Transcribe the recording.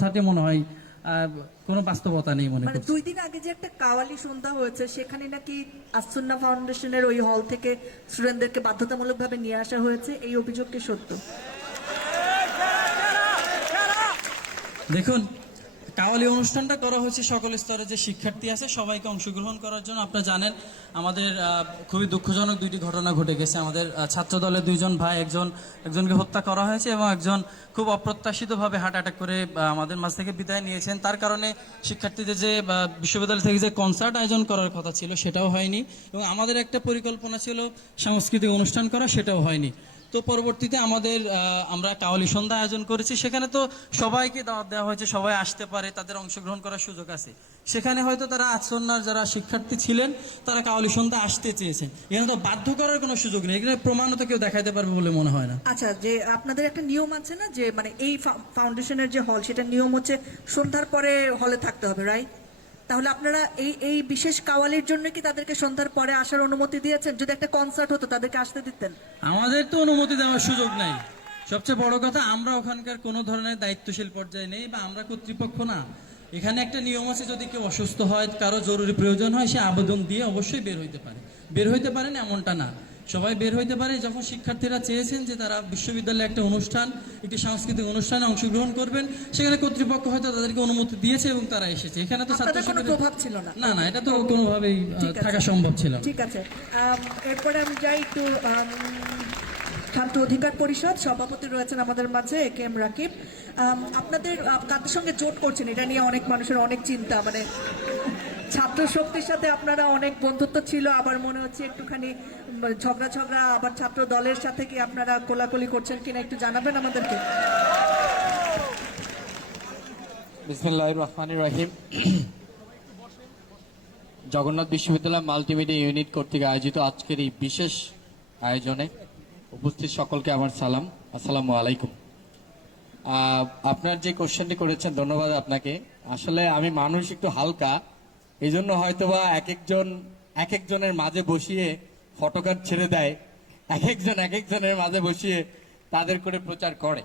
কথাটি মনে হয় কোনো বাস্তবতা নেই মনে মানে দুই দিন আগে যে একটা কাওয়ালি সন্ধ্যা হয়েছে সেখানে নাকি আসুন্না ফাউন্ডেশনের ওই হল থেকে স্টুডেন্টদেরকে বাধ্যতামূলকভাবে নিয়ে আসা হয়েছে এই অভিযোগ কি সত্য। দেখুন কাওয়ালি অনুষ্ঠানটা করা হয়েছে সকল স্তরে যে শিক্ষার্থী আছে, সবাইকে অংশগ্রহণ করার জন্য। আপনারা জানেন, আমাদের খুবই দুঃখজনক দুইটি ঘটনা ঘটে গেছে। আমাদের ছাত্র দলের দুইজন ভাই, একজন, একজনকে হত্যা করা হয়েছে এবং একজন খুব অপ্রত্যাশিতভাবে হার্ট অ্যাটাক করে আমাদের মাঝ থেকে বিদায় নিয়েছেন। তার কারণে শিক্ষার্থীদের যে বিশ্ববিদ্যালয় থেকে যে কনসার্ট আয়োজন করার কথা ছিল, সেটাও হয়নি এবং আমাদের একটা পরিকল্পনা ছিল, সাংস্কৃতিক অনুষ্ঠান করা, সেটাও হয়নি। তো পরবর্তীতে আমাদের আমরা কাওয়ালি সন্ধ্যা আয়োজন করেছি। সেখানে তো সবাইকে দাওয়াত দেওয়া হয়েছে, সবাই আসতে পারে, তাদের অংশগ্রহণ করার সুযোগ আছে। সেখানে হয়তো তারা আসন্নার যারা শিক্ষার্থী ছিলেন, তারা কাওয়ালি সন্ধ্যা আসতে চেয়েছেন। এখানে তো বাধ্য করার কোনো সুযোগ নেই, এখানে প্রমাণও তো কেউ দেখাতে পারবে বলে মনে হয় না। আচ্ছা যে আপনাদের একটা নিয়ম আছে না, যে মানে এই ফাউন্ডেশনের যে হল সেটা নিয়ম হচ্ছে সন্ধ্যার পরে হলে থাকতে হবে রাইট তাহলে আপনারা এই এই বিশেষ কাওয়ালির জন্য কি তাদেরকে সন্ধ্যার পরে আসার অনুমতি দিয়েছেন? যদি একটা কনসার্ট হতো, তাদেরকে আসতে দিতেন? আমাদের তো অনুমতি দেওয়ার সুযোগ নাই। সবচেয়ে বড় কথা, আমরা ওখানকার কোনো ধরনের দায়িত্বশীল পর্যায়ে নেই বা আমরা কর্তৃপক্ষ না। এখানে একটা নিয়ম আছে, যদি কেউ অসুস্থ হয়, কারও জরুরি প্রয়োজন হয়, সে আবেদন দিয়ে অবশ্যই বের হইতে পারে। বের হইতে পারেন এমনটা না। সবাই বের হইতে পারে যখন শিক্ষার্থীরা চেয়েছেন যে তারা বিশ্ববিদ্যালয়ে একটা অনুষ্ঠান একটি সাংস্কৃতিক অনুষ্ঠানে অংশগ্রহণ করবেন সেখানে কর্তৃপক্ষ হয়তো তাদেরকে অনুমতি দিয়েছে এবং তারা এসেছে। এখানে তো ছাত্র কোনো প্রভাব ছিল না। না না এটা তো কোনোভাবেই থাকা সম্ভব ছিল না। ঠিক আছে। এরপরে আমি যাই একটু ছাত্র অধিকার পরিষদ সভাপতি রয়েছেন আমাদের মাঝে এ কে এম রাকিব। আপনাদের কাদের সঙ্গে জোট করছেন? এটা নিয়ে অনেক মানুষের অনেক চিন্তা মানে ছাত্র শক্তির সাথে আপনারা অনেক বন্ধুত্ব ছিল, আবার মনে হচ্ছে একটুখানি ঝগড়া ঝগড়া আবার ছাত্র দলের সাথে কি আপনারা কোলাকুলি করছেন কিনা একটু জানাবেন আমাদেরকে? জগন্নাথ বিশ্ববিদ্যালয় মাল্টিমিডিয়া ইউনিট কর্তৃক আয়োজিত আজকের এই বিশেষ আয়োজনে উপস্থিত সকলকে আমার সালাম। আসসালামু আলাইকুম। আপনার যে কোশ্চেনটি করেছেন, ধন্যবাদ আপনাকে। আসলে আমি মানুষ একটু হালকা এই জন্য হয়তোবা এক একজন, এক একজনের মাঝে বসিয়ে ফটোকার ছেড়ে দেয়, এক একজন, এক একজনের মাঝে বসিয়ে তাদের করে প্রচার করে।